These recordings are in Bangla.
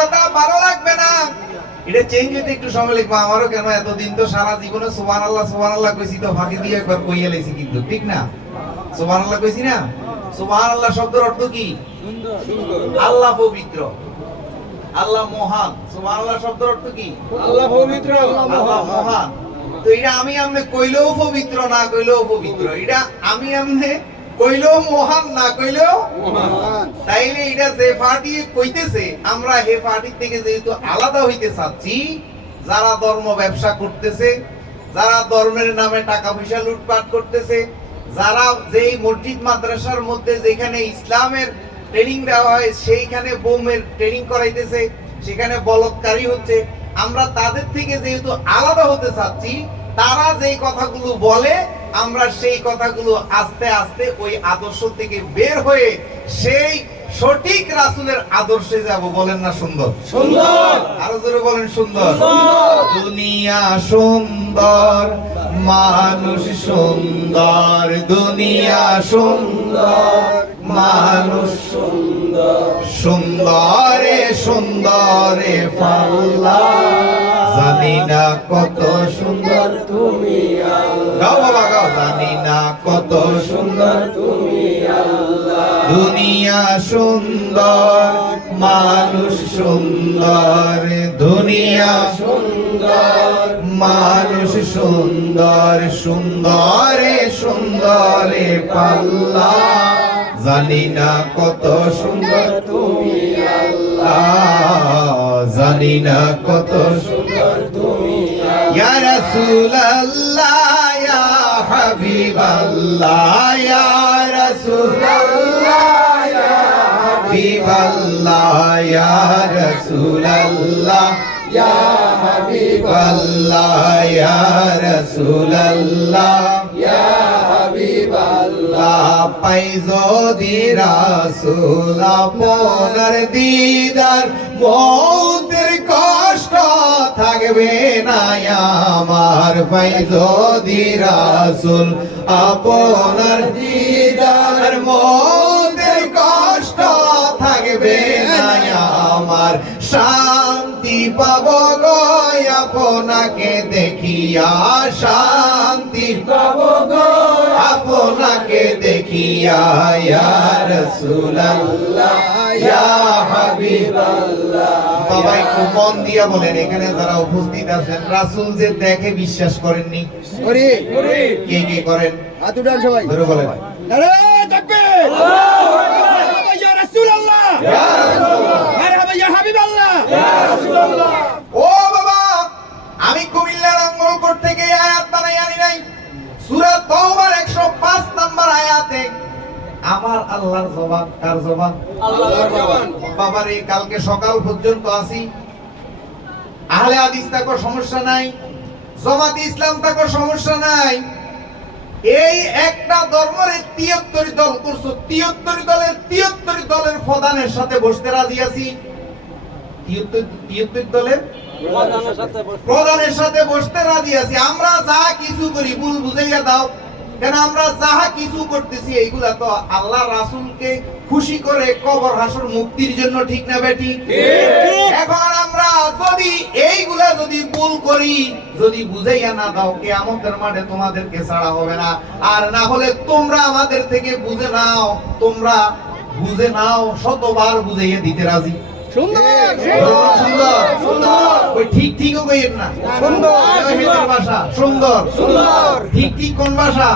কথা ভালো লাগবে না। এটা চেঞ্জ হতে একটু সময় লাগবে। আমারও কেন এতদিন তো সারা জীবনে সুবহান আল্লাহ সুবহান আল্লাহ কইছি তো ফাঁকি দিয়ে একবার কইয়া লাইছি কিন্তু ঠিক না? সুবহান আল্লাহ কইছি না? সুবহান আল্লাহ শব্দের অর্থ কি? আল্লাহ পবিত্র। আল্লাহ মহান। সুবহান আল্লাহ শব্দের অর্থ কি? আল্লাহ পবিত্র আল্লাহ মহান। তো এটা আমি আমনে কইলেও পবিত্র না কইলেও পবিত্র? এটা আমি আমনে কইলেও মহান না কইলেও তাইলে এটা যে পার্টি কইতেছে আমরা হে পার্টির থেকে যেহেতু আলাদা হইতে চাচ্ছি যারা ধর্ম ব্যবসা করতেছে যারা ধর্মের নামে টাকা পয়সা লুটপাট করতেছে যারা যেই মসজিদ মাদ্রাসার মধ্যে যেখানে ইসলামের ট্রেনিং দেওয়া হয় সেইখানে বোমের ট্রেনিং করাইতেছে সেখানে বলৎকারী হচ্ছে আমরা তাদের থেকে যেহেতু আলাদা হতে চাচ্ছি তারা যেই কথাগুলো বলে আমরা সেই কথাগুলো আস্তে আস্তে ওই আদর্শ থেকে বের হয়ে সেই সঠিক রাসূলের আদর্শে যাব। বলেন না সুন্দর? সুন্দর। আরও জোরে বলেন সুন্দর। দুনিয়া সুন্দর মানুষ সুন্দর। দুনিয়া সুন্দর। মানুষ সুন্দর। সুন্দরে সুন্দরে পাল্লা জানি না কত সুন্দর তুমি জানি না কত সুন্দর তুমি দুনিয়া সুন্দর, মানুষ সুন্দর। দুনিয়া সুন্দর, মানুষ সুন্দর। সুন্দরে সুন্দরে পাল্লা। জানি না কত সুন্দর তুমি জানি না কত সুন্দর তুমি ইয়া ইয়া ইয়া ইয়া ইয়া ইয়া হাবিব আল্লাহ ইয়া ইয়া হাবিব আল্লাহ আল্লাহ পাই যদি রাসূল আপনার দিদার মৌতের কষ্ট থাকবে না, আমার পাই যদি রাসূল আপনার দিদার মৌতের কষ্ট থাকবে না, আমার শান্তি পাব গো আপনাকে দেখিয়া শান্তি গাব গো। আপনাকে দেখিয়া ইয়া রাসূলুল্লাহ ইয়া হাবিবাল্লাহ। বাবা একটু মন দিয়া বলেন এখানে যারা উপস্থিত আছেন রাসূল যে দেখে বিশ্বাস করেননি। করি। করি। কে কে করেন? হাত উঠান সবাই। ধরে বলেন। নারে তাকবীর! মারহাবা ইয়া রাসূলুল্লাহ! ইয়া রাসূলুল্লাহ। মারহাবা ইয়া হাবিবাল্লাহ! ও বাবা আমি কুমিল্লার আঙ্গলকোট থেকে আয়াত বানাই আনি নাই। সূরা তওবার 105 নাম্বার আয়াতে আমার আল্লাহর জবান কার জবান আল্লাহর জবান। বাবারে কালকে সকাল পর্যন্ত আসি আহলে হাদিস থাকো সমস্যা নাই। জামাত ইসলাম থাকো সমস্যা নাই। এই একটা ধর্মের তিয়াত্তরি দল করছ। তিয়াত্তরি দলের তিয়াত্তরি দলের প্রধানের সাথে বসতে রাজি আছি। তিয়াত্তর তিয়াত্তর দলের প্রধানের সাথে বসতে রাজি আছি। আমরা যা কিছু করি ভুল বুঝাইয়া দাও। কেন আমরা যাহা কিছু করতেছি এইগুলা তো আল্লাহ রাসূলকে খুশি করে কবর হাসর মুক্তির জন্য ঠিক না বেটি এখন আমরা যদি এইগুলা যদি ভুল করি যদি বুঝাইয়া না দাও কে আমাদের মাঠে তোমাদেরকে ছাড়া হবে না। আর না হলে তোমরা আমাদের থেকে বুঝে নাও তোমরা বুঝে নাও শতবার বুঝাইয়া দিতে রাজি। সুন্দর। সুন্দর। সুন্দর। ওই ঠিক ঠিকও কইেন না। সুন্দর। ভাষা সুন্দর। সুন্দর। ঠিক ঠিক কোন ভাষা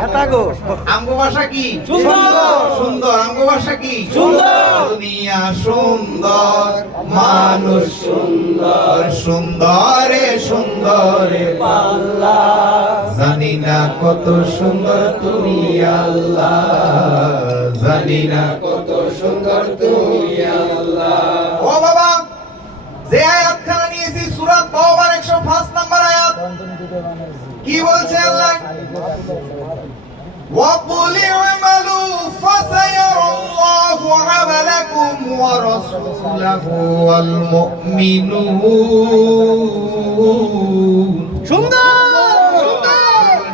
হেতাগো। ভাষা কি? সুন্দর। সুন্দর। আমগো ভাষা কি? সুন্দর। দুনিয়া সুন্দর মানুষ সুন্দর সুন্দরে সুন্দরে পাল্লা। জানি না কত সুন্দর তুমি আল্লাহ জানি না সুন্দর তুমি আল্লাহ ও বাবা যে আয়াতখানা নিয়েছি সূরা তওবার 105 নাম্বার আয়াত কি বলছে আল্লাহ وقل اعملوا فسيرى الله عملكم ورسوله والمؤمنون সুন্দর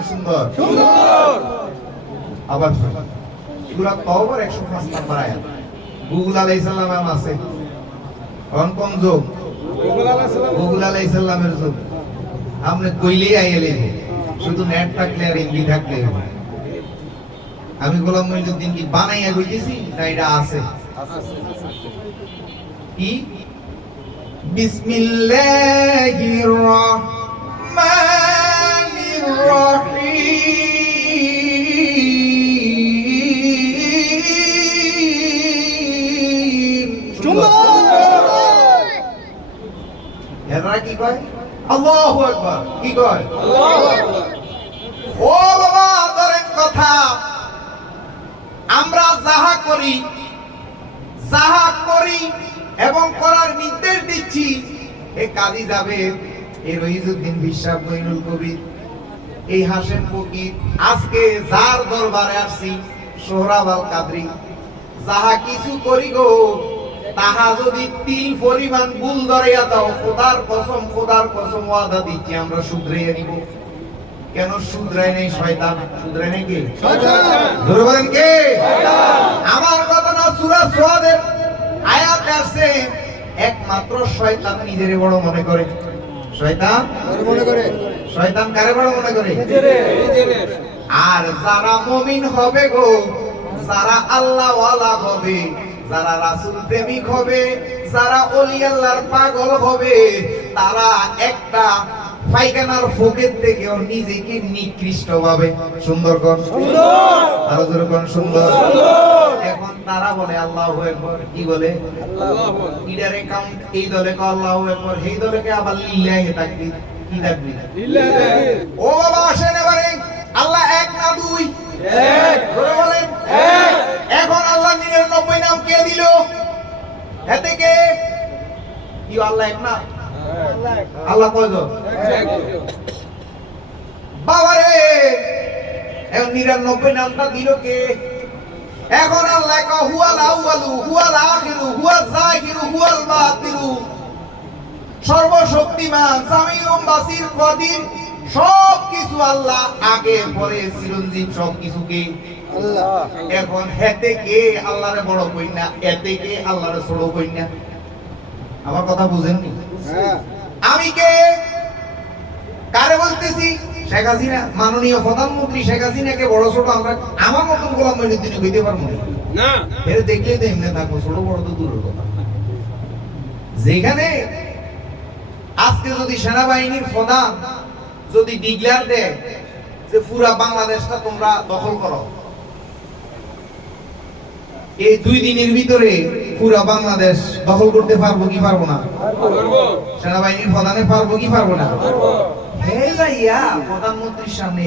সুন্দর সুন্দর আবার সূরা তওবার 105 নাম্বার আয়াত গুগল আলাইসাল্লাম আছে। কোন যোগ। গুগল আলাইসাল্লামের যোগ। আপনি কইলেই আইলে শুধু নেট থাকলে আর এমবি থাকলে। আমি গোলাম মহিনুদ্দিন কি বানাইয়া কইতেছি না এটা আছে? কি? বিসমিল্লাহির রহমানির রহিম। কি কয়? আল্লাহু আকবার। কি কয়? আল্লাহু আকবার। ও বাবা ধরেন কথা। আমরা যাহা করি যাহা করি এবং করার নির্দেশ দিচ্ছি এ কাজী যাবে এই রহিজুদ্দিন বিশ্বাস মইনুল কবির। এই হাসেম ফকির আজকে যার দরবারে আসছি সোহরাব আল কাদরি। যাহা কিছু করি গো তাহা যদি তিল পরিমাণ ভুল ধরাইয়া দাও খোদার কসম খোদার কসম ওয়াদা দিচ্ছি আমরা শুধরাইয়া কেন নেই শয়তান? নেই কে? বলেন কে? আমার কথা না সূরা সুয়াদের আয়াত আছে একমাত্র শয়তান নিজের বড় মনে করে। শয়তান? মনে করে। শয়তান কারে বড় মনে করে? আর যারা মমিন হবে গো যারা আল্লাহ ওয়ালা হবে যারা রাসূল প্রেমিক হবে যারা ওলি আল্লাহর পাগল হবে তারা একটা পায়খানার ফোকের থেকেও নিজেকে নিকৃষ্ট ভাবে সুন্দর। কর আরও জোরে কোন? সুন্দর। এখন তারা বলে আল্লাহু আকবার। কি বলে? ইডার অ্যাকাউন্ট এই দলে ক আল্লাহু আকবার। এই দলে কে আবার লিল্লাহি তাকবীর? কি তাকবীর? ও বাবা আসেন এবারে। আল্লাহ এক না দুই? এক। বলেন। এক। নিরানব্বই নাম কে দিল? এতে কে, আল্লাহ এক না? আল্লাহ কয়জন? বাবারে! এখন নিরানব্বই নামটা দিল কে? এখন আল্লাহ সর্বশক্তিমান সামিউম বাসির, কদির সব কিছু আল্লাহ আগে পরে চিরঞ্জীব সব কিছুকে আল্লাহ এখন হেতে কে আল্লাহরে বড় কই না এতে কে আল্লাহরে ছোট কই না আমার কথা বুঝেননি? হ্যাঁ। আমি কে? কারে বলতেছি? শেখ হাসিনা। মাননীয় প্রধানমন্ত্রী শেখ হাসিনাকে বড় ছোট আমরা আমার মতন গোলাম মহিনুদ্দিনে কইতে পারব না। না। এর দেখলে তো এমনি থাকব ছোট বড় তো দূরের কথা। যেখানে আজকে যদি সেনাবাহিনীর প্রধান যদি ডিক্লেয়ার দেয় যে পুরা বাংলাদেশটা তোমরা দখল করো এই দুই দিনের ভিতরে পুরা বাংলাদেশ দখল করতে পারব কি পারব না? সেনাবাহিনীর প্রধানে পারব কি পারব না? প্রধানমন্ত্রীর সামনে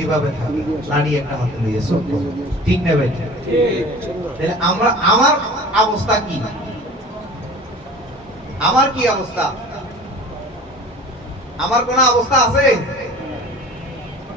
আমার কি অবস্থা? আমার কোন অবস্থা আছে?